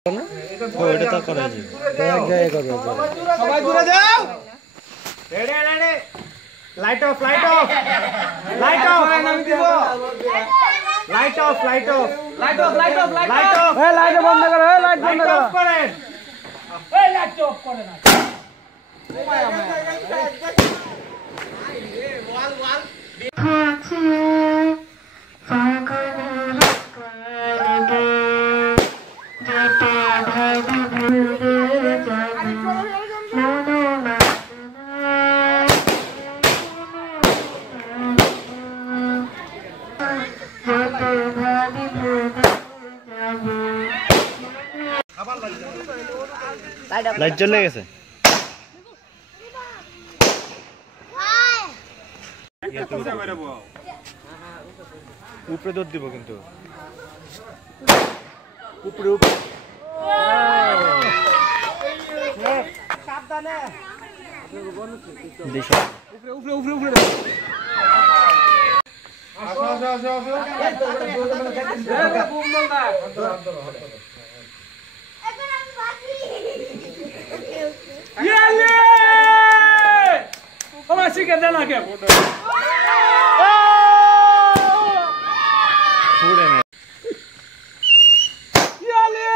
ওইটা তো করা যাবে এক জায়গায় করবে সবাই দূরে যাও ready ready light off light off light off আমি দিব light off light off light off light off light off এই লাইট বন্ধ করো এই লাইট বন্ধ করো করেন এই লাইট অফ করে না ওয়াল ওয়াল লাইট জ্বলে গেছে উপরে দৌড় দিব কিন্তু উপরে উপরে সাবধানে দেখো উপরে উপরে উপরে উপরে আসো আসো আসো আসো এই বুম বলদা এখন আমি বাকি ইয়ালে ও মাসি কে দেনা কে পুরে না ইয়ালে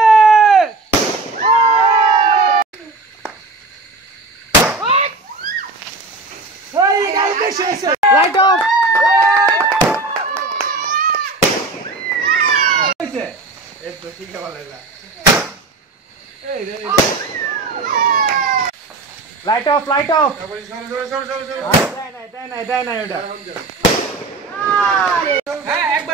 ওই গালকে শেষ light off esto sí que vale la light off dai na oda হ্যাঁ একবার